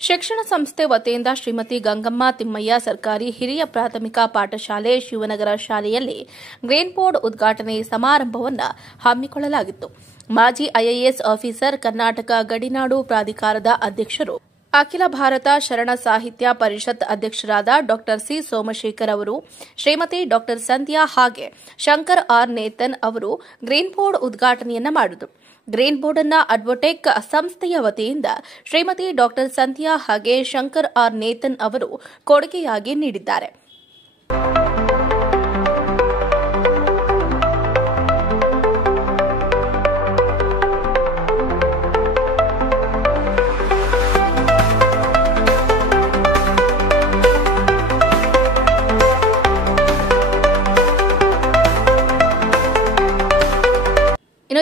ಶಿಕ್ಷಣ ಸಂಸ್ಥೆ ವತಿಯಿಂದ ಶ್ರೀಮತಿ ಗಂಗಮ್ಮ ತಿಮ್ಮಯ್ಯ ಸರ್ಕಾರಿ ಹಿರಿಯ ಪ್ರಾಥಮಿಕ ಪಾಠಶಾಲೆ ಶಿವನಗರ ಶಾಲೆಯಲ್ಲಿ ಗ್ರೀನ್ ಬೋರ್ಡ್ ಉದ್ಘಾಟನೆ ಸಮಾರಂಭವನ್ನು ಹಮ್ಮಿಕೊಳ್ಳಲಾಗಿತ್ತು. ಮಾಜಿ ಐಎಎಸ್ ಆಫೀಸರ್, ಕರ್ನಾಟಕ ಗಡಿನಾಡು ಪ್ರಾಧಿಕಾರದ ಅಧ್ಯಕ್ಷರು, ಅಖಿಲ ಭಾರತ ಶರಣ ಸಾಹಿತ್ಯ ಪರಿಷತ್ ಅಧ್ಯಕ್ಷರಾದ ಡಾ ಸಿ ಸೋಮಶೇಖರ್ ಅವರು, ಶ್ರೀಮತಿ ಡಾ ಸಂಧ್ಯಾ ಹಾಗೆ ಶಂಕರ್ ಆರ್ ನೇತನ್ ಅವರು ಗ್ರೀನ್ ಬೋರ್ಡ್ ಉದ್ಘಾಟನೆಯನ್ನ ಮಾಡಿದರು. ಗ್ರೀನ್ ಬೋರ್ಡ್ ಅನ್ನು ಅಡ್ವೊಟೆಕ್ ಸಂಸ್ಥೆಯ ವತಿಯಿಂದ ಶ್ರೀಮತಿ ಡಾ ಸಂಧ್ಯಾ ಹಾಗೆ ಶಂಕರ್ ಆರ್ ನೇತನ್ ಅವರು ಕೊಡುಗೆಯಾಗಿ ನೀಡಿದ್ದಾರೆ.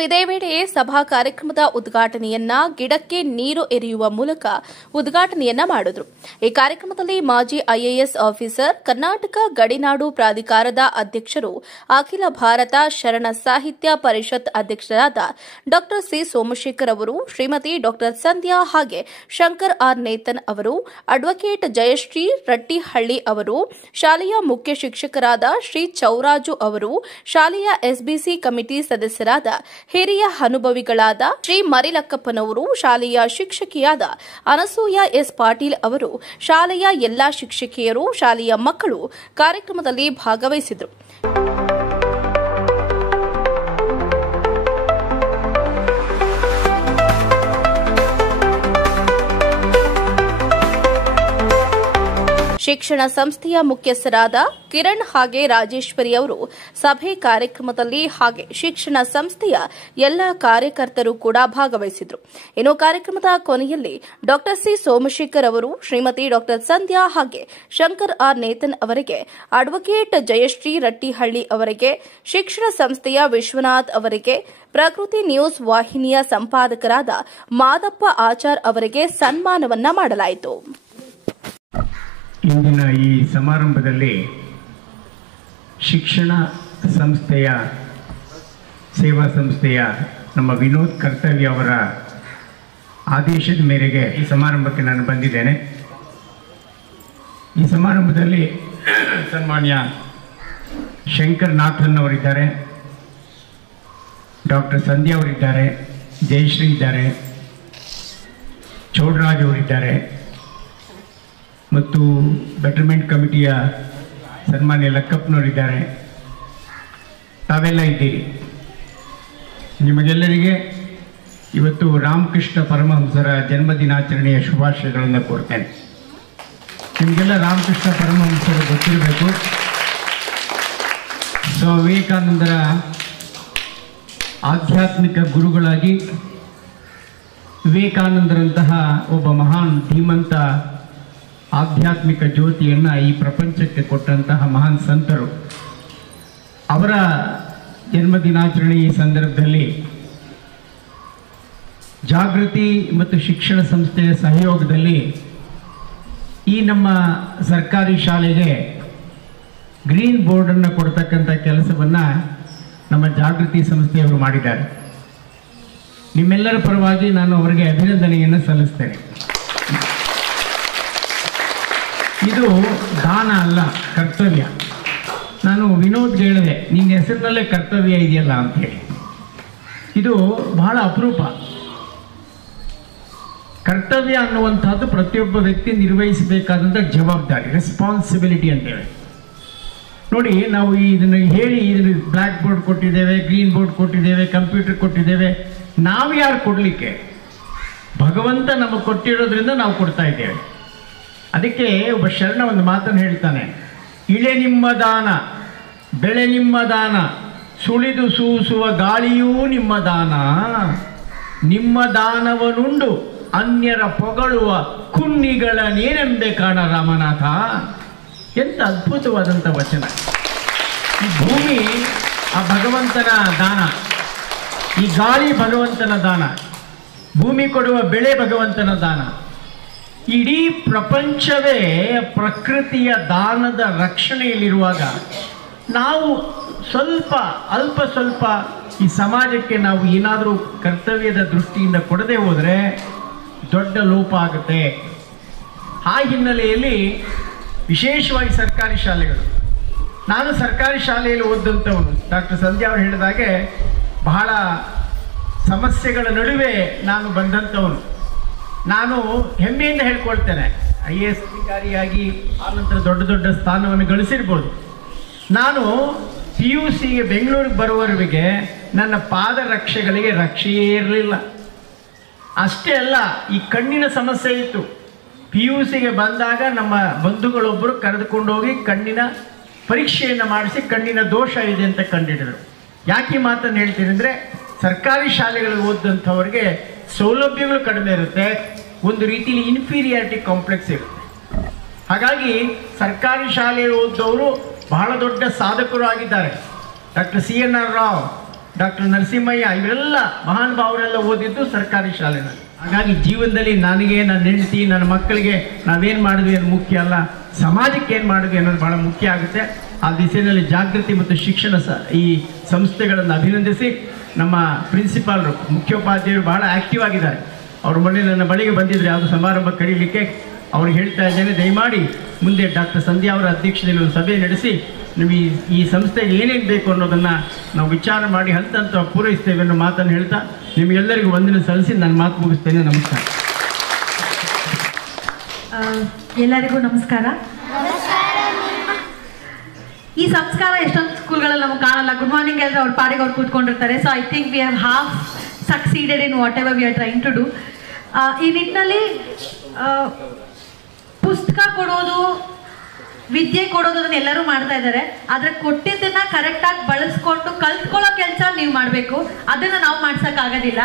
ಇದೇ ವೇಳೆ ಸಭಾ ಕಾರ್ಯಕ್ರಮದ ಉದ್ಘಾಟನೆಯನ್ನ ಗಿಡಕ್ಕೆ ನೀರು ಎರೆಯುವ ಮೂಲಕ ಉದ್ಘಾಟನೆಯನ್ನ ಮಾಡಿದರು. ಈ ಕಾರ್ಯಕ್ರಮದಲ್ಲಿ ಮಾಜಿ ಐಎಎಸ್ ಆಫೀಸರ್, ಕರ್ನಾಟಕ ಗಡಿನಾಡು ಪ್ರಾಧಿಕಾರದ ಅಧ್ಯಕ್ಷರು, ಅಖಿಲ ಭಾರತ ಶರಣ ಸಾಹಿತ್ಯ ಪರಿಷತ್ ಅಧ್ಯಕ್ಷರಾದ ಡಾ ಸಿ ಸೋಮಶೇಖರ್ ಅವರು, ಶ್ರೀಮತಿ ಡಾ ಸಂಧ್ಯಾ ಹಾಗೆ ಶಂಕರ್ ಆರ್ ನೇತನ್ ಅವರು, ಅಡ್ವೊಕೇಟ್ ಜಯಶ್ರೀ ರಟ್ಟಿಹಳ್ಳಿ ಅವರು, ಶಾಲೆಯ ಮುಖ್ಯ ಶಿಕ್ಷಕರಾದ ಶ್ರೀ ಚೌರಾಜು ಅವರು, ಶಾಲೆಯ ಎಸ್ಬಿಸಿ ಕಮಿಟಿ ಸದಸ್ಯರಾದ ಹಿರಿಯ ಅನುಭವಿಗಳಾದ ಶ್ರೀ ಮರಿಲಕ್ಕಪ್ಪನವರು, ಶಾಲೆಯ ಶಿಕ್ಷಕಿಯಾದ ಅನಸೂಯ ಎಸ್ ಪಾಟೀಲ್ ಅವರು, ಶಾಲೆಯ ಎಲ್ಲಾ ಶಿಕ್ಷಕಿಯರು, ಶಾಲೆಯ ಮಕ್ಕಳು ಕಾರ್ಯಕ್ರಮದಲ್ಲಿ ಭಾಗವಹಿಸಿದರು. ಶಿಕ್ಷಣ ಸಂಸ್ಥೆಯ ಮುಖ್ಯಸ್ಥರಾದ ಕಿರಣ್ ಹಾಗೆ ರಾಜೇಶ್ವರಿ ಅವರು ಸಭೆ ಕಾರ್ಯಕ್ರಮದಲ್ಲಿ ಹಾಗೆ ಶಿಕ್ಷಣ ಸಂಸ್ಥೆಯ ಎಲ್ಲ ಕಾರ್ಯಕರ್ತರು ಕೂಡ ಭಾಗವಹಿಸಿದರು. ಇನ್ನು ಕಾರ್ಯಕ್ರಮದ ಕೊನೆಯಲ್ಲಿ ಡಾ ಸಿ ಸೋಮಶೇಖರ್ ಅವರು, ಶ್ರೀಮತಿ ಡಾ ಸಂಧ್ಯಾ ಹಾಗೆ ಶಂಕರ್ ಆರ್ ನೇತನ್ ಅವರಿಗೆ, ಅಡ್ವೊಕೇಟ್ ಜಯಶ್ರೀ ರಟ್ಟಿಹಳ್ಳಿ ಅವರಿಗೆ, ಶಿಕ್ಷಣ ಸಂಸ್ಥೆಯ ವಿಶ್ವನಾಥ್ ಅವರಿಗೆ, ಪ್ರಕೃತಿ ನ್ಯೂಸ್ ವಾಹಿನಿಯ ಸಂಪಾದಕರಾದ ಮಾದಪ್ಪ ಆಚಾರ್ ಅವರಿಗೆ ಸನ್ಮಾನವನ್ನ ಮಾಡಲಾಯಿತು. ಇಂದಿನ ಈ ಸಮಾರಂಭದಲ್ಲಿ ಶಿಕ್ಷಣ ಸಂಸ್ಥೆಯ ಸೇವಾ ಸಂಸ್ಥೆಯ ನಮ್ಮ ವಿನೋದ್ ಕರ್ತವ್ಯ ಅವರ ಆದೇಶದ ಮೇರೆಗೆ ಈ ಸಮಾರಂಭಕ್ಕೆ ನಾನು ಬಂದಿದ್ದೇನೆ. ಈ ಸಮಾರಂಭದಲ್ಲಿ ಸನ್ಮಾನ್ಯ ಶಂಕರ್ ನಾಥನ್ ಅವರಿದ್ದಾರೆ, ಡಾಕ್ಟರ್ ಸಂಧ್ಯಾ ಅವರಿದ್ದಾರೆ, ಜಯಶ್ರೀ ಇದ್ದಾರೆ, ಚೌಡರಾಜ್ ಅವರಿದ್ದಾರೆ ಮತ್ತು ಬೆಟರ್ಮೆಂಟ್ ಕಮಿಟಿಯ ಸನ್ಮಾನ್ಯ ಲಕ್ಕಪ್ಪನವರಿದ್ದಾರೆ. ತಾವೆಲ್ಲ ಇದ್ದೀರಿ. ನಿಮಗೆಲ್ಲರಿಗೆ ಇವತ್ತು ರಾಮಕೃಷ್ಣ ಪರಮಹಂಸರ ಜನ್ಮದಿನಾಚರಣೆಯ ಶುಭಾಶಯಗಳನ್ನು ಕೋರ್ತೇನೆ. ನಿಮಗೆಲ್ಲ ರಾಮಕೃಷ್ಣ ಪರಮಹಂಸರು ಗೊತ್ತಿರಬೇಕು. ಸ್ವಾಮಿ ವಿವೇಕಾನಂದರ ಆಧ್ಯಾತ್ಮಿಕ ಗುರುಗಳಾಗಿ ವಿವೇಕಾನಂದರಂತಹ ಒಬ್ಬ ಮಹಾನ್ ಧೀಮಂತ ಆಧ್ಯಾತ್ಮಿಕ ಜ್ಯೋತಿಯನ್ನು ಈ ಪ್ರಪಂಚಕ್ಕೆ ಕೊಟ್ಟಂತಹ ಮಹಾನ್ ಸಂತರು. ಅವರ ಜನ್ಮದಿನಾಚರಣೆ ಈ ಸಂದರ್ಭದಲ್ಲಿ ಜಾಗೃತಿ ಮತ್ತು ಶಿಕ್ಷಣ ಸಂಸ್ಥೆಯ ಸಹಯೋಗದಲ್ಲಿ ಈ ನಮ್ಮ ಸರ್ಕಾರಿ ಶಾಲೆಗೆ ಗ್ರೀನ್ ಬೋರ್ಡನ್ನು ಕೊಡ್ತಕ್ಕಂಥ ಕೆಲಸವನ್ನು ನಮ್ಮ ಜಾಗೃತಿ ಸಂಸ್ಥೆಯವರು ಮಾಡಿದ್ದಾರೆ. ನಿಮ್ಮೆಲ್ಲರ ಪರವಾಗಿ ನಾನು ಅವರಿಗೆ ಅಭಿನಂದನೆಯನ್ನು ಸಲ್ಲಿಸ್ತೇನೆ. ಇದು ದಾನ ಅಲ್ಲ, ಕರ್ತವ್ಯ. ನಾನು ವಿನೋದ್ಗೆ ಹೇಳಿದೆ, ನಿನ್ನ ಹೆಸರಿನಲ್ಲೇ ಕರ್ತವ್ಯ ಇದೆಯಲ್ಲ ಅಂತೇಳಿ. ಇದು ಬಹಳ ಅಪರೂಪ. ಕರ್ತವ್ಯ ಅನ್ನುವಂಥದ್ದು ಪ್ರತಿಯೊಬ್ಬ ವ್ಯಕ್ತಿ ನಿರ್ವಹಿಸಬೇಕಾದಂಥ ಜವಾಬ್ದಾರಿ, ರೆಸ್ಪಾನ್ಸಿಬಿಲಿಟಿ ಅಂತೇಳಿ. ನೋಡಿ, ನಾವು ಇದನ್ನು ಹೇಳಿ ಇದನ್ನು ಬ್ಲ್ಯಾಕ್ ಬೋರ್ಡ್ ಕೊಟ್ಟಿದ್ದೇವೆ, ಗ್ರೀನ್ ಬೋರ್ಡ್ ಕೊಟ್ಟಿದ್ದೇವೆ, ಕಂಪ್ಯೂಟರ್ ಕೊಟ್ಟಿದ್ದೇವೆ. ನಾವು ಯಾರು ಕೊಡಲಿಕ್ಕೆ? ಭಗವಂತ ನಮಗೆ ಕೊಟ್ಟಿರೋದ್ರಿಂದ ನಾವು ಕೊಡ್ತಾ ಇದ್ದೇವೆ. ಅದಕ್ಕೆ ಒಬ್ಬ ಶರಣ ಒಂದು ಮಾತನ್ನು ಹೇಳ್ತಾನೆ, ಇಳೆ ನಿಮ್ಮ ದಾನ, ಬೆಳೆ ನಿಮ್ಮ ದಾನ, ಸುಳಿದು ಸೂಸುವ ಗಾಳಿಯೂ ನಿಮ್ಮ ದಾನ, ನಿಮ್ಮ ದಾನವನುಂಡು ಅನ್ಯರ ಪೊಗಳುವ ಕುನ್ನಿಗಳನ್ನೇನೆಂಬೆ ಕಾಣ ರಾಮನಾಥ. ಎಂಥ ಅದ್ಭುತವಾದಂಥ ವಚನ. ಈ ಭೂಮಿ ಆ ಭಗವಂತನ ದಾನ, ಈ ಗಾಳಿ ಭಗವಂತನ ದಾನ, ಭೂಮಿ ಕೊಡುವ ಬೆಳೆ ಭಗವಂತನ ದಾನ. ಇಡೀ ಪ್ರಪಂಚವೇ ಪ್ರಕೃತಿಯ ದಾನದ ರಕ್ಷಣೆಯಲ್ಲಿರುವಾಗ ನಾವು ಅಲ್ಪ ಸ್ವಲ್ಪ ಈ ಸಮಾಜಕ್ಕೆ ನಾವು ಏನಾದರೂ ಕರ್ತವ್ಯದ ದೃಷ್ಟಿಯಿಂದ ಕೊಡದೆ ಹೋದರೆ ದೊಡ್ಡ ಲೋಪ ಆಗುತ್ತೆ. ಆ ಹಿನ್ನೆಲೆಯಲ್ಲಿ ವಿಶೇಷವಾಗಿ ಸರ್ಕಾರಿ ಶಾಲೆಗಳು, ನಾನು ಸರ್ಕಾರಿ ಶಾಲೆಯಲ್ಲಿ ಓದಂಥವನು. ಡಾಕ್ಟರ್ ಸಂಧ್ಯಾ ಅವರು ಹೇಳಿದಾಗೆ ಬಹಳ ಸಮಸ್ಯೆಗಳ ನಡುವೆ ನಾನು ಬಂದಂಥವನು. ನಾನು ಹೆಮ್ಮೆಯಿಂದ ಹೇಳ್ಕೊಳ್ತೇನೆ, IAS ಅಧಿಕಾರಿಯಾಗಿ ಆನಂತರ ದೊಡ್ಡ ದೊಡ್ಡ ಸ್ಥಾನವನ್ನು ಗಳಿಸಿರ್ಬೋದು. ನಾನು PUCಗೆ ಬೆಂಗಳೂರಿಗೆ ಬರುವವರೆಗೆ ನನ್ನ ಪಾದರಕ್ಷೆಗಳಿಗೆ ರಕ್ಷೆಯೇ ಇರಲಿಲ್ಲ. ಅಷ್ಟೇ ಅಲ್ಲ, ಈ ಕಣ್ಣಿನ ಸಮಸ್ಯೆ ಇತ್ತು. PUCಗೆ ಬಂದಾಗ ನಮ್ಮ ಬಂಧುಗಳೊಬ್ಬರು ಕರೆದುಕೊಂಡು ಹೋಗಿ ಕಣ್ಣಿನ ಪರೀಕ್ಷೆಯನ್ನು ಮಾಡಿಸಿ ಕಣ್ಣಿನ ದೋಷ ಇದೆ ಅಂತ ಕಂಡಿಡಿದರು. ಯಾಕೆ ಈ ಮಾತನ್ನು ಹೇಳ್ತೀನಿ ಅಂದರೆ, ಸರ್ಕಾರಿ ಶಾಲೆಗಳಿಗೆ ಓದಂಥವ್ರಿಗೆ ಸೌಲಭ್ಯಗಳು ಕಡಿಮೆ ಇರುತ್ತೆ, ಒಂದು ರೀತಿಯಲ್ಲಿ ಇನ್ಫೀರಿಯಾರಿಟಿ ಕಾಂಪ್ಲೆಕ್ಸ್ ಇರುತ್ತೆ. ಹಾಗಾಗಿ ಸರ್ಕಾರಿ ಶಾಲೆಯಲ್ಲಿ ಓದೋರು ಬಹಳ ದೊಡ್ಡ ಸಾಧಕರು ಆಗಿದ್ದಾರೆ. Doctor CNR Rao, doctor Narasimhaiah, ಇವರೆಲ್ಲ ಮಹಾನುಭಾವರೆಲ್ಲ ಓದಿದ್ದು ಸರ್ಕಾರಿ ಶಾಲೆಯಲ್ಲಿ. ಹಾಗಾಗಿ ಜೀವನದಲ್ಲಿ ನನಗೆ, ನನ್ನ ಹೆಂಡತಿ, ನನ್ನ ಮಕ್ಕಳಿಗೆ ನಾವೇನು ಮಾಡಿದ್ವಿ ಅನ್ನೋದು ಮುಖ್ಯ ಅಲ್ಲ, ಸಮಾಜಕ್ಕೆ ಏನು ಮಾಡಿದ್ವಿ ಅನ್ನೋದು ಭಾಳ ಮುಖ್ಯ ಆಗುತ್ತೆ. ಆ ದಿಸೆಯಲ್ಲಿ ಜಾಗೃತಿ ಮತ್ತು ಶಿಕ್ಷಣ ಈ ಸಂಸ್ಥೆಗಳನ್ನು ಅಭಿನಂದಿಸಿ, ನಮ್ಮ ಪ್ರಿನ್ಸಿಪಾಲ್ರು, ಮುಖ್ಯೋಪಾಧ್ಯಾಯರು ಬಹಳ ಆ್ಯಕ್ಟಿವ್ ಆಗಿದ್ದಾರೆ. ಅವರು ಮೊನ್ನೆ ನನ್ನ ಬಳಿಗೆ ಬಂದಿದ್ದರು ಯಾವುದೋ ಸಮಾರಂಭ ಕರೀಲಿಕ್ಕೆ. ಅವ್ರಿಗೆ ಹೇಳ್ತಾ ಇದ್ದೇನೆ, ದಯಮಾಡಿ ಮುಂದೆ ಡಾಕ್ಟರ್ ಸಂಧ್ಯಾ ಅವರ ಅಧ್ಯಕ್ಷತೆಯಲ್ಲಿ ಒಂದು ಸಭೆ ನಡೆಸಿ ನಿಮಗೆ ಈ ಸಂಸ್ಥೆಗೆ ಏನೇನು ಬೇಕು ಅನ್ನೋದನ್ನು ನಾವು ವಿಚಾರ ಮಾಡಿ ಹಂತ ಹಂತ ಪೂರೈಸ್ತೇವೆ ಅನ್ನೋ ಮಾತನ್ನು ಹೇಳ್ತಾ ನಿಮಗೆಲ್ಲರಿಗೂ ವಂದನೆ ಸಲ್ಲಿಸಿ ನನ್ನ ಮಾತು ಮುಗಿಸ್ತೇನೆ. ನಮಸ್ಕಾರ. ಎಲ್ಲರಿಗೂ ನಮಸ್ಕಾರ. ಈ ಸಂಸ್ಕಾರ ಎಷ್ಟೊಂದು ಸ್ಕೂಲ್ಗಳಲ್ಲಿ ನಮಗೆ ಕಾಣಲ್ಲ. ಗುಡ್ ಮಾರ್ನಿಂಗ್ ಹೇಳಿದ್ರೆ ಅವ್ರ ಪಾಡಿಗೆ ಅವ್ರು ಕೂತ್ಕೊಂಡಿರ್ತಾರೆ. So I think we have half succeeded in whatever we are trying to do. ಈ ನಿಟ್ಟಿನಲ್ಲಿ ಪುಸ್ತಕ ಕೊಡೋದು, ವಿದ್ಯೆ ಕೊಡೋದು ಅದನ್ನ ಎಲ್ಲರೂ ಮಾಡ್ತಾ ಇದ್ದಾರೆ. ಆದರೆ ಕೊಟ್ಟಿದ್ದನ್ನ ಕರೆಕ್ಟಾಗಿ ಬಳಸ್ಕೊಂಡು ಕಲ್ತ್ಕೊಳ್ಳೋ ಕೆಲಸ ನೀವು ಮಾಡಬೇಕು. ಅದನ್ನು ನಾವು ಮಾಡ್ಸೋಕ್ಕಾಗೋದಿಲ್ಲ.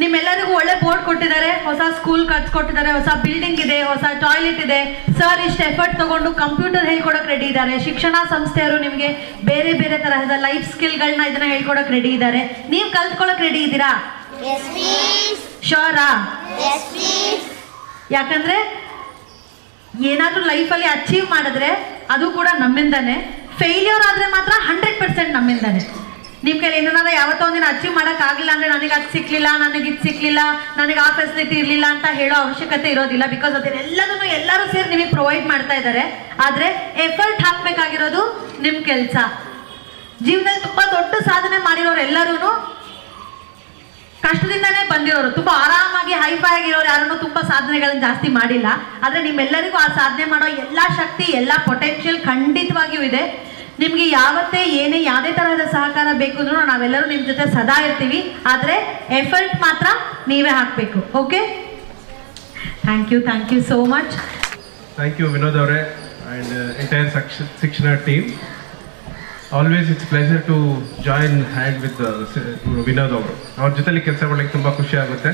ನಿಮ್ಮೆಲ್ಲರಿಗೂ ಒಳ್ಳೆ ಬೋರ್ಡ್ ಕೊಟ್ಟಿದ್ದಾರೆ, ಹೊಸ ಸ್ಕೂಲ್ ಕಟ್ಸ್ಕೊಟ್ಟಿದ್ದಾರೆ, ಹೊಸ ಬಿಲ್ಡಿಂಗ್ ಇದೆ, ಹೊಸ ಟಾಯ್ಲೆಟ್ ಇದೆ. ಸರ್ ಇಷ್ಟು ಎಫರ್ಟ್ ತಗೊಂಡು ಕಂಪ್ಯೂಟರ್ ಹೇಳ್ಕೊಡೋಕೆ ರೆಡಿ ಇದ್ದಾರೆ. ಶಿಕ್ಷಣ ಸಂಸ್ಥೆಯವರು ನಿಮಗೆ ಬೇರೆ ಬೇರೆ ತರಹದ ಲೈಫ್ ಸ್ಕಿಲ್ಗಳನ್ನ ಇದನ್ನ ಹೇಳ್ಕೊಡೋಕೆ ರೆಡಿ ಇದ್ದಾರೆ. ನೀವು ಕಲ್ತ್ಕೊಳ್ಳೋಕೆ ರೆಡಿ ಇದ್ದೀರಾ? ಶೋರಾ? ಯಾಕಂದ್ರೆ ಏನಾದರೂ ಲೈಫಲ್ಲಿ ಅಚೀವ್ ಮಾಡಿದ್ರೆ ಅದು ಕೂಡ ನಮ್ಮಿಂದಾನೆ. ಫೇಲ್ಯೂರ್ ಆದರೆ ಮಾತ್ರ 100% ನಮ್ಮಿಂದಾನೆ. ನಿಮ್ಮ ಕೈಲಿ ಏನಾರ ಯಾವತ್ತೋ ಒಂದಿನ ಅಚೀವ್ ಮಾಡೋಕ್ಕಾಗಲಿಲ್ಲ ಅಂದರೆ ನನಗೆ ಅದು ಸಿಕ್ಕಲಿಲ್ಲ, ನನಗೆ ಇದು ಸಿಕ್ಕಲಿಲ್ಲ, ನನಗೆ ಆ ಫೆಸಿಲಿಟಿ ಇರಲಿಲ್ಲ ಅಂತ ಹೇಳೋ ಅವಶ್ಯಕತೆ ಇರೋದಿಲ್ಲ. ಬಿಕಾಸ್ ಅದನ್ನೆಲ್ಲದನ್ನು ಎಲ್ಲರೂ ಸೇರಿ ನಿಮಗೆ ಪ್ರೊವೈಡ್ ಮಾಡ್ತಾ ಇದ್ದಾರೆ. ಆದರೆ ಎಫರ್ಟ್ ಹಾಕಬೇಕಾಗಿರೋದು ನಿಮ್ಮ ಕೆಲಸ. ಜೀವನದಲ್ಲಿ ತುಂಬ ದೊಡ್ಡ ಸಾಧನೆ ಮಾಡಿರೋರು ಎಲ್ಲರೂ ಕಷ್ಟದಿಂದನೇ ಬಂದಿರೋರು. ತುಂಬ ಆರಾಮಾಗಿ ಹೈಫೈ ಆಗಿರೋರು ಯಾರನ್ನೂ ತುಂಬ ಸಾಧನೆಗಳನ್ನು ಜಾಸ್ತಿ ಮಾಡಿಲ್ಲ. ಆದರೆ ನಿಮ್ಮೆಲ್ಲರಿಗೂ ಆ ಸಾಧನೆ ಮಾಡೋ ಎಲ್ಲ ಶಕ್ತಿ, ಎಲ್ಲ ಪೊಟೆನ್ಷಿಯಲ್ ಖಂಡಿತವಾಗಿಯೂ ಇದೆ. ನಿಮಗೆ ಯಾವತ್ತೇ ಏನೇ ಯಾವುದೇ ತರಹದ ಸಹಕಾರ ಬೇಕು ಅಂದ್ರೂ ನಾವೆಲ್ಲರೂ ನಿಮ್ಮ ಜೊತೆ ಸದಾ ಇರ್ತೀವಿ. ಆದರೆ ಎಫರ್ಟ್ ಮಾತ್ರ ನೀವೇ ಹಾಕಬೇಕು. Okay, thank you so much. Thank you Vinod ಅವರೇ and entire Shikshana team. Always it's pleasure to join hand with Vinod ಅವರು. ಅವ್ರ ಜೊತೆಲಿ ಕೆಲಸ ಮಾಡಲಿಕ್ಕೆ ತುಂಬ ಖುಷಿ ಆಗುತ್ತೆ.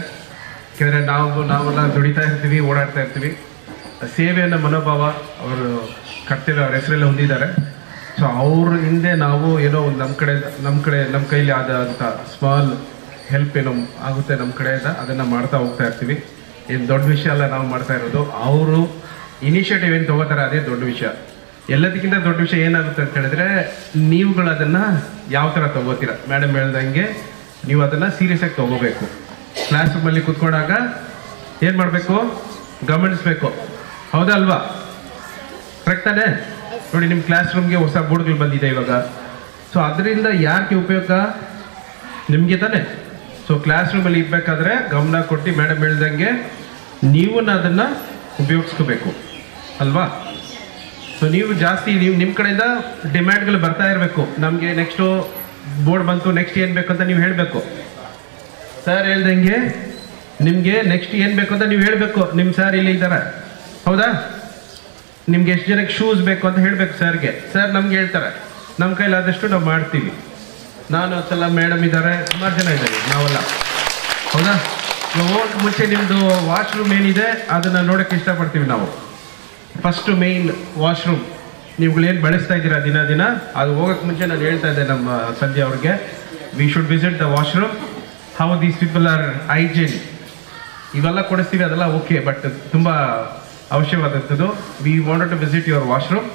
ಯಾಕೆಂದರೆ ನಾವೆಲ್ಲ ದುಡಿತಾ ಇರ್ತೀವಿ, ಓಡಾಡ್ತಾ ಇರ್ತೀವಿ. ಸೇವೆಯನ್ನು ಮನೋಭಾವ ಅವರು ಕರ್ತವ್ಯ ಅವ್ರ ಹೆಸರೆಲ್ಲ ಹೊಂದಿದ್ದಾರೆ. ಸೊ ಅವ್ರ ಹಿಂದೆ ನಾವು ಏನೋ ಒಂದು ನಮ್ಮ ಕೈಲಿ ಆದಂಥ ಸ್ಮಾಲ್ ಹೆಲ್ಪ್ ಏನೋ ಆಗುತ್ತೆ ನಮ್ಮ ಕಡೆಯಿಂದ ಅದನ್ನು ಮಾಡ್ತಾ ಹೋಗ್ತಾ ಇರ್ತೀವಿ. ಏನು ದೊಡ್ಡ ವಿಷಯ ಅಲ್ಲ ನಾವು ಮಾಡ್ತಾ ಇರೋದು. ಅವರು ಇನಿಷಿಯೇಟಿವ್ ಏನು ತೊಗೋತಾರೆ ಅದೇ ದೊಡ್ಡ ವಿಷಯ. ಎಲ್ಲದಕ್ಕಿಂತ ದೊಡ್ಡ ವಿಷಯ ಏನಾಗುತ್ತೆ ಅಂತ ಹೇಳಿದ್ರೆ, ನೀವುಗಳು ಅದನ್ನು ಯಾವ ಥರ ತೊಗೋತೀರ. ಮೇಡಮ್ ಹೇಳ್ದಂಗೆ ನೀವು ಅದನ್ನು ಸೀರಿಯಸ್ ಆಗಿ ತೊಗೋಬೇಕು. ಕ್ಲಾಸ್ ರೂಮಲ್ಲಿ ಕೂತ್ಕೊಂಡಾಗ ಏನು ಮಾಡಬೇಕು, ಗಮನಿಸಬೇಕು. ಹೌದಾ ಅಲ್ವಾ? ಕರೆಕ್ಟ್ ತಾನೇ? ನೋಡಿ, ನಿಮ್ಮ ಕ್ಲಾಸ್ ರೂಮ್ಗೆ ಹೊಸ ಬೋರ್ಡ್ಗಳು ಬಂದಿದೆ ಇವಾಗ. ಸೊ ಅದರಿಂದ ಯಾಕೆ ಉಪಯೋಗ? ನಿಮಗೆ ತಾನೇ. ಸೊ ಕ್ಲಾಸ್ ರೂಮಲ್ಲಿ ಇರಬೇಕಾದ್ರೆ ಗಮನ ಕೊಟ್ಟು ಮೇಡಮ್ ಹೇಳ್ದಂಗೆ ನೀವು ಅದನ್ನು ಉಪಯೋಗಿಸ್ಕೋಬೇಕು ಅಲ್ವಾ? ಸೊ ನೀವು ಜಾಸ್ತಿ ನಿಮ್ಮ ಕಡೆಯಿಂದ ಡಿಮ್ಯಾಂಡ್ಗಳು ಬರ್ತಾ ಇರಬೇಕು. ನಮಗೆ ನೆಕ್ಸ್ಟು ಬೋರ್ಡ್ ಬಂತು, ನೆಕ್ಸ್ಟ್ ಏನು ಬೇಕು ಅಂತ ನೀವು ಹೇಳಬೇಕು. ಸರ್ ಹೇಳ್ದಂಗೆ ನಿಮಗೆ ನೆಕ್ಸ್ಟ್ ಏನು ಬೇಕು ಅಂತ ನೀವು ಹೇಳಬೇಕು. ನಿಮ್ಮ ಸರ್ ಇಲ್ಲಿ ಇದ್ದಾರೆ, ಹೌದಾ? ನಿಮ್ಗೆ ಎಷ್ಟು ಜನಕ್ಕೆ ಶೂಸ್ ಬೇಕು ಅಂತ ಹೇಳಬೇಕು ಸರ್ಗೆ. ಸರ್ ನಮ್ಗೆ ಹೇಳ್ತಾರೆ, ನಮ್ಮ ಕೈಲಾದಷ್ಟು ನಾವು ಮಾಡ್ತೀವಿ. ನಾನು ಅದೆಲ್ಲ ಮೇಡಮ್ ಇದ್ದಾರೆ, ಸುಮಾರು ಜನ ಇದ್ದಾರೆ, ನಾವೆಲ್ಲ, ಹೌದಾ? ಹೋಗೋಕ್ಕೆ ಮುಂಚೆ ನಿಮ್ಮದು ವಾಶ್ರೂಮ್ ಏನಿದೆ ಅದನ್ನು ನೋಡೋಕ್ಕೆ ಇಷ್ಟಪಡ್ತೀವಿ ನಾವು. ಫಸ್ಟು ಮೇಯ್ನ್ ವಾಶ್ರೂಮ್ ನೀವುಗಳೇನು ಬಳಸ್ತಾ ಇದ್ದೀರಾ ದಿನ ಅದು ಹೋಗೋಕ್ಕೆ ಮುಂಚೆ ನಾನು ಹೇಳ್ತಾ ಇದ್ದೆ ನಮ್ಮ ಸಂಧ್ಯಾ ಅವ್ರಿಗೆ, we should visit the washroom, how these people are hygiene. ಇವೆಲ್ಲ ಕೊಡಿಸ್ತೀವಿ, ಅದೆಲ್ಲ ಓಕೆ, ಬಟ್ ತುಂಬ ಅವಶ್ಯವಾದಂಥದ್ದು. We wanted to visit your washroom.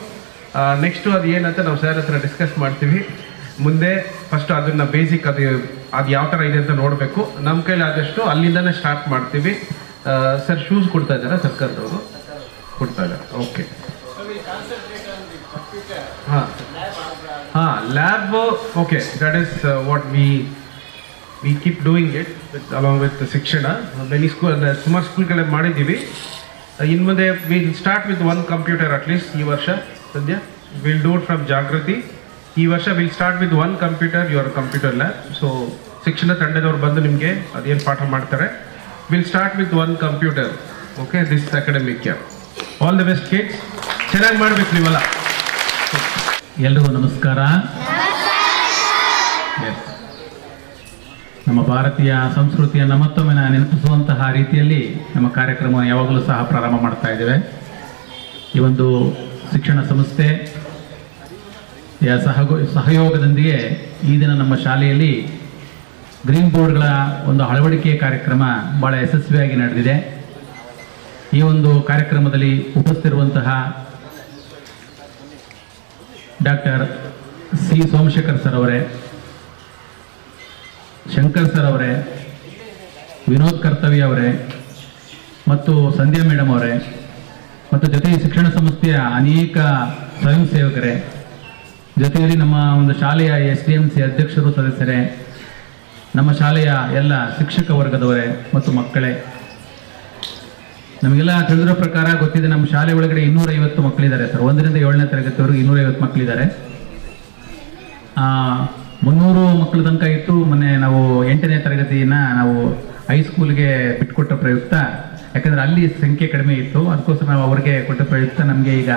Next ಅದು ಏನಂತ ನಾವು ಸರ್ ಹತ್ರ ಡಿಸ್ಕಸ್ ಮಾಡ್ತೀವಿ. ಮುಂದೆ ಫಸ್ಟು ಅದನ್ನು ಬೇಸಿಕ್ ಅದು ಯಾವ ಥರ ಇದೆ ಅಂತ ನೋಡಬೇಕು. ನಮ್ಮ ಕೈಲಿ ಆದಷ್ಟು ಅಲ್ಲಿಂದನೇ ಸ್ಟಾರ್ಟ್ ಮಾಡ್ತೀವಿ. ಸರ್ ಶೂಸ್ ಕೊಡ್ತಾ ಇದ್ದಾರೆ ಸರ್ಕಾರದವರು. ಕೊಡ್ತಾ ಇದ್ದಾರೆ. ಓಕೆ, ಹಾಂ lab okay, that is what we keep doing it along with ಶಿಕ್ಷಣ. ಮೆನಿ ಸುಮಾರು ಸ್ಕೂಲ್ಗಳೇ ಮಾಡಿದ್ದೀವಿ. ಇನ್ನು ಮುಂದೆ will start with 1 computer at least ಈ ವರ್ಷ. ಸದ್ಯ ವಿಲ್ ಡೂ ಇಟ್ ಫ್ರಮ್ ಜಾಗೃತಿ. ಈ ವರ್ಷ will start with 1 computer, your computer lab. So ಶಿಕ್ಷಣ ತಂಡದವ್ರು ಬಂದು ನಿಮಗೆ ಅದೇನು ಪಾಠ ಮಾಡ್ತಾರೆ. Will start with 1 computer. Okay, this academic year. All the best kids. ಚೆನ್ನಾಗಿ ಮಾಡಬೇಕು ನೀವೆಲ್ಲ. ಎಲ್ರಿಗೂ ನಮಸ್ಕಾರ. ನಮ್ಮ ಭಾರತೀಯ ಸಂಸ್ಕೃತಿಯನ್ನು ಮತ್ತೊಮ್ಮೆ ನೆನಪಿಸುವಂತಹ ರೀತಿಯಲ್ಲಿ ನಮ್ಮ ಕಾರ್ಯಕ್ರಮವನ್ನು ಯಾವಾಗಲೂ ಸಹ ಪ್ರಾರಂಭ ಮಾಡ್ತಾ ಇದ್ದೇವೆ. ಈ ಒಂದು ಶಿಕ್ಷಣ ಸಂಸ್ಥೆ ಸಹಯೋಗದೊಂದಿಗೆ ಈ ದಿನ ನಮ್ಮ ಶಾಲೆಯಲ್ಲಿ ಗ್ರೀನ್ ಬೋರ್ಡ್ಗಳ ಒಂದು ಅಳವಡಿಕೆ ಕಾರ್ಯಕ್ರಮ ಭಾಳ ಯಶಸ್ವಿಯಾಗಿ ನಡೆದಿದೆ. ಈ ಒಂದು ಕಾರ್ಯಕ್ರಮದಲ್ಲಿ ಉಪಸ್ಥಿತಿರುವಂತಹ ಡಾಕ್ಟರ್ ಸಿ ಸೋಮಶೇಖರ್ ಸರ್ ಅವರೇ, ಶಂಕರ್ ಸರ್ ಅವರೇ, ವಿನೋದ್ ಕರ್ತವ್ಯ ಅವರೇ ಮತ್ತು ಸಂಧ್ಯಾ ಮೇಡಮ್ ಅವರೇ ಮತ್ತು ಜೊತೆಗೆ ಶಿಕ್ಷಣ ಸಂಸ್ಥೆಯ ಅನೇಕ ಸ್ವಯಂ ಸೇವಕರೇ, ಜೊತೆಯಲ್ಲಿ ನಮ್ಮ ಒಂದು ಶಾಲೆಯ SDMC ಅಧ್ಯಕ್ಷರು, ಸದಸ್ಯರೇ, ನಮ್ಮ ಶಾಲೆಯ ಎಲ್ಲ ಶಿಕ್ಷಕ ವರ್ಗದವರೇ ಮತ್ತು ಮಕ್ಕಳೇ, ನಮಗೆಲ್ಲ ತಿಳಿದಿರೋ ಪ್ರಕಾರ ಗೊತ್ತಿದೆ, ನಮ್ಮ ಶಾಲೆ ಒಳಗಡೆ 250 ಮಕ್ಕಳಿದ್ದಾರೆ ಸರ್. 1ರಿಂದ 7ನೇ ತರಗತಿವರೆಗೂ 250 ಮಕ್ಕಳಿದ್ದಾರೆ. 300 ಮಕ್ಕಳ ತನಕ ಇತ್ತು. ಮೊನ್ನೆ ನಾವು 8ನೇ ತರಗತಿಯನ್ನು ನಾವು ಹೈಸ್ಕೂಲ್ಗೆ ಬಿಟ್ಟುಕೊಟ್ಟ ಪ್ರಯುಕ್ತ, ಯಾಕಂದರೆ ಅಲ್ಲಿ ಸಂಖ್ಯೆ ಕಡಿಮೆ ಇತ್ತು, ಅದಕ್ಕೋಸ್ಕರ ನಾವು ಅವರಿಗೆ ಕೊಟ್ಟ ಪ್ರಯುಕ್ತ ನಮಗೆ ಈಗ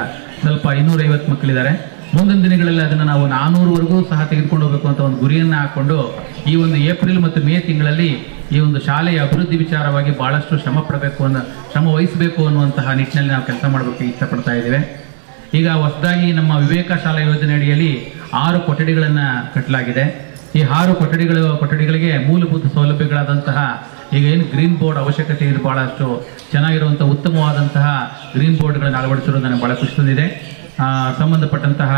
ಸ್ವಲ್ಪ 250 ಮಕ್ಕಳಿದ್ದಾರೆ. ಮುಂದಿನ ದಿನಗಳಲ್ಲಿ ಅದನ್ನು ನಾವು 400ವರೆಗೂ ಸಹ ತೆಗೆದುಕೊಂಡು ಹೋಗಬೇಕು ಅಂತ ಒಂದು ಗುರಿಯನ್ನು ಹಾಕ್ಕೊಂಡು ಈ ಒಂದು ಏಪ್ರಿಲ್ ಮತ್ತು ಮೇ ತಿಂಗಳಲ್ಲಿ ಈ ಒಂದು ಶಾಲೆಯ ಅಭಿವೃದ್ಧಿ ವಿಚಾರವಾಗಿ ಭಾಳಷ್ಟು ಶ್ರಮ ವಹಿಸಬೇಕು ಅನ್ನುವಂತಹ ನಿಟ್ಟಿನಲ್ಲಿ ನಾವು ಕೆಲಸ ಮಾಡಬೇಕು ಇಷ್ಟಪಡ್ತಾ ಇದ್ದೇವೆ. ಈಗ ಹೊಸದಾಗಿ ನಮ್ಮ ವಿವೇಕ ಶಾಲಾ ಯೋಜನೆ ಅಡಿಯಲ್ಲಿ 6 ಕೊಠಡಿಗಳನ್ನು ಕಟ್ಟಲಾಗಿದೆ. ಈ 6 ಕೊಠಡಿಗಳಿಗೆ ಮೂಲಭೂತ ಸೌಲಭ್ಯಗಳಾದಂತಹ ಈಗ ಏನು ಗ್ರೀನ್ ಬೋರ್ಡ್ ಅವಶ್ಯಕತೆ ಇದೆ, ಭಾಳಷ್ಟು ಚೆನ್ನಾಗಿರುವಂಥ ಉತ್ತಮವಾದಂತಹ ಗ್ರೀನ್ ಬೋರ್ಡ್ಗಳನ್ನು ಅಳವಡಿಸಿರೋದು ನನಗೆ ಭಾಳ ಖುಷಿ ತಂದಿದೆ. ಸಂಬಂಧಪಟ್ಟಂತಹ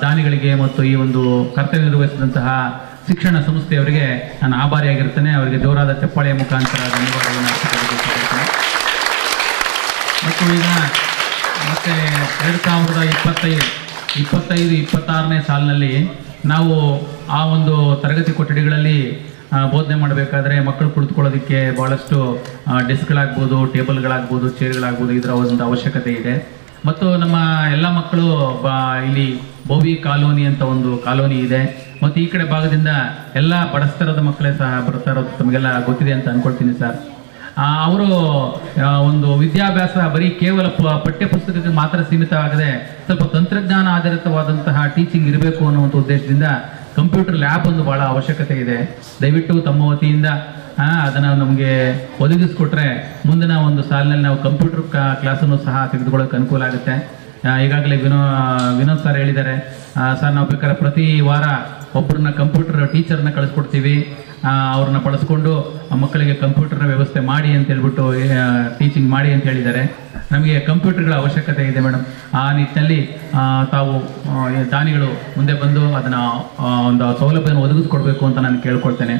ದಾನಿಗಳಿಗೆ ಮತ್ತು ಈ ಒಂದು ಕರ್ತವ್ಯ ನಿರ್ವಹಿಸಿದಂತಹ ಶಿಕ್ಷಣ ಸಂಸ್ಥೆಯವರಿಗೆ ನಾನು ಆಭಾರಿಯಾಗಿರ್ತೇನೆ. ಅವರಿಗೆ ಜೋರಾದ ಚಪ್ಪಾಳೆಯ ಮುಖಾಂತರ ಧನ್ಯವಾದಗಳನ್ನು ಅರ್ಪಿಸಬೇಕು. ಮತ್ತು ಈಗ ಮತ್ತೆ 2025-26ನೇ ಸಾಲಿನಲ್ಲಿ ನಾವು ಆ ಒಂದು ತರಗತಿ ಕೊಠಡಿಗಳಲ್ಲಿ ಬೋಧನೆ ಮಾಡಬೇಕಾದ್ರೆ ಮಕ್ಕಳು ಕುಳಿತುಕೊಳ್ಳೋದಕ್ಕೆ ಭಾಳಷ್ಟು ಡೆಸ್ಕ್ಗಳಾಗ್ಬೋದು, ಟೇಬಲ್ಗಳಾಗ್ಬೋದು, ಚೇರ್ಗಳಾಗ್ಬೋದು, ಇದರ ಒಂದು ಅವಶ್ಯಕತೆ ಇದೆ. ಮತ್ತು ನಮ್ಮ ಎಲ್ಲ ಮಕ್ಕಳು ಇಲ್ಲಿ ಬೋವಿ ಕಾಲೋನಿ ಅಂತ ಒಂದು ಕಾಲೋನಿ ಇದೆ. ಮತ್ತು ಈ ಕಡೆ ಭಾಗದಿಂದ ಎಲ್ಲ ಬಡಸ್ತರದ ಮಕ್ಕಳೇ ಸಹ ಬರ್ತಾ ಇರೋದು ತಮಗೆಲ್ಲ ಗೊತ್ತಿದೆ ಅಂತ ಅಂದ್ಕೊಳ್ತೀನಿ ಸರ್. ಅವರು ಒಂದು ವಿದ್ಯಾಭ್ಯಾಸ ಬರೀ ಕೇವಲ ಪಠ್ಯ ಪುಸ್ತಕಕ್ಕೆ ಮಾತ್ರ ಸೀಮಿತವಾಗದೆ ಸ್ವಲ್ಪ ತಂತ್ರಜ್ಞಾನ ಆಧಾರಿತವಾದಂತಹ ಟೀಚಿಂಗ್ ಇರಬೇಕು ಅನ್ನುವಂಥ ಉದ್ದೇಶದಿಂದ ಕಂಪ್ಯೂಟರ್ ಲ್ಯಾಬ್ ಒಂದು ಭಾಳ ಅವಶ್ಯಕತೆ ಇದೆ. ದಯವಿಟ್ಟು ತಮ್ಮ ವತಿಯಿಂದ ಅದನ್ನು ನಮಗೆ ಒದಗಿಸ್ಕೊಟ್ರೆ ಮುಂದಿನ ಒಂದು ಸಾಲಿನಲ್ಲಿ ನಾವು ಕಂಪ್ಯೂಟರ್ ಕ್ಲಾಸನ್ನು ಸಹ ತೆಗೆದುಕೊಳ್ಳೋಕೆ ಅನುಕೂಲ ಆಗುತ್ತೆ. ಈಗಾಗಲೇ ವಿನೋದ್ ಸರ್ ಹೇಳಿದ್ದಾರೆ, ಸರ್ ನಾವು ಬೇಕಾದ್ರೆ ಪ್ರತಿ ವಾರ ಒಬ್ಬರನ್ನ ಕಂಪ್ಯೂಟರ್ ಟೀಚರ್ನ ಕಳಿಸ್ಕೊಡ್ತೀವಿ, ಅವ್ರನ್ನ ಬಳಸ್ಕೊಂಡು ಮಕ್ಕಳಿಗೆ ಕಂಪ್ಯೂಟರ್ನ ವ್ಯವಸ್ಥೆ ಮಾಡಿ ಅಂತ ಹೇಳ್ಬಿಟ್ಟು ಟೀಚಿಂಗ್ ಮಾಡಿ ಅಂತ ಹೇಳಿದ್ದಾರೆ. ನಮಗೆ ಕಂಪ್ಯೂಟರ್ಗಳ ಅವಶ್ಯಕತೆ ಇದೆ ಮೇಡಮ್. ಆ ನಿಟ್ಟಿನಲ್ಲಿ ತಾವು ದಾನಿಗಳು ಮುಂದೆ ಬಂದು ಅದನ್ನು ಒಂದು ಸೌಲಭ್ಯವನ್ನು ಒದಗಿಸ್ಕೊಡ್ಬೇಕು ಅಂತ ನಾನು ಕೇಳ್ಕೊಳ್ತೇನೆ.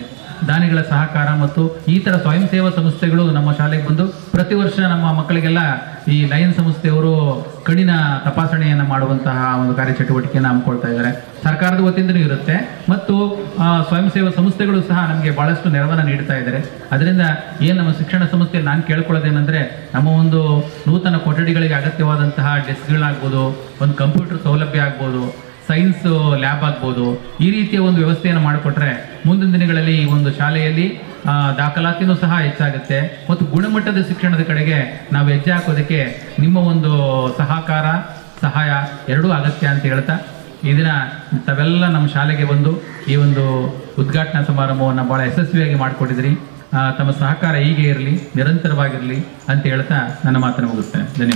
ದಾನಿಗಳ ಸಹಕಾರ ಮತ್ತು ಈ ಥರ ಸ್ವಯಂ ಸೇವಾ ಸಂಸ್ಥೆಗಳು ನಮ್ಮ ಶಾಲೆಗೆ ಬಂದು ಪ್ರತಿ ವರ್ಷ ನಮ್ಮ ಮಕ್ಕಳಿಗೆಲ್ಲ ಈ ಲಯನ್ ಸಂಸ್ಥೆಯವರು ಕಣ್ಣಿನ ತಪಾಸಣೆಯನ್ನು ಮಾಡುವಂತಹ ಒಂದು ಕಾರ್ಯಚಟುವಟಿಕೆಯನ್ನು ಹಮ್ಮಿಕೊಳ್ತಾ ಇದ್ದಾರೆ. ಸರ್ಕಾರದ ವತಿಯಿಂದಲೂ ಇರುತ್ತೆ ಮತ್ತು ಸ್ವಯಂ ಸೇವಾ ಸಂಸ್ಥೆಗಳು ಸಹ ನಮಗೆ ಭಾಳಷ್ಟು ನೆರವನ್ನು ನೀಡ್ತಾ ಇದ್ದಾರೆ. ಅದರಿಂದ ಏನು ನಮ್ಮ ಶಿಕ್ಷಣ ಸಂಸ್ಥೆಯಲ್ಲಿ ನಾನು ಕೇಳ್ಕೊಳ್ಳೋದೇನೆಂದರೆ, ನಮ್ಮ ಒಂದು ನೂತನ ಕೊಠಡಿಗಳಿಗೆ ಅಗತ್ಯವಾದಂತಹ ಡೆಸ್ಕ್ಗಳಾಗ್ಬೋದು, ಒಂದು ಕಂಪ್ಯೂಟರ್ ಸೌಲಭ್ಯ ಆಗ್ಬೋದು, ಸೈನ್ಸ್ ಲ್ಯಾಬ್ ಆಗ್ಬೋದು, ಈ ರೀತಿಯ ಒಂದು ವ್ಯವಸ್ಥೆಯನ್ನು ಮಾಡಿಕೊಟ್ರೆ ಮುಂದಿನ ದಿನಗಳಲ್ಲಿ ಈ ಒಂದು ಶಾಲೆಯಲ್ಲಿ ದಾಖಲಾತಿನೂ ಸಹ ಹೆಚ್ಚಾಗುತ್ತೆ ಮತ್ತು ಗುಣಮಟ್ಟದ ಶಿಕ್ಷಣದ ಕಡೆಗೆ ನಾವು ಹೆಜ್ಜೆ ಹಾಕೋದಕ್ಕೆ ನಿಮ್ಮ ಒಂದು ಸಹಾಯ ಎರಡೂ ಅಗತ್ಯ ಅಂತ ಹೇಳ್ತಾ, ಈ ದಿನ ತಾವೆಲ್ಲ ನಮ್ಮ ಶಾಲೆಗೆ ಬಂದು ಈ ಒಂದು ಉದ್ಘಾಟನಾ ಸಮಾರಂಭವನ್ನು ಭಾಳ ಯಶಸ್ವಿಯಾಗಿ ಮಾಡಿಕೊಟ್ಟಿದ್ರಿ. ತಮ್ಮ ಸಹಕಾರ ಹೀಗೆ ಇರಲಿ, ನಿರಂತರವಾಗಿರಲಿ ಅಂತ ಹೇಳ್ತಾ ನನ್ನ ಮಾತನ್ನು ಮುಗಿಸ್ತೇನೆ. ಧನ್ಯವಾದ.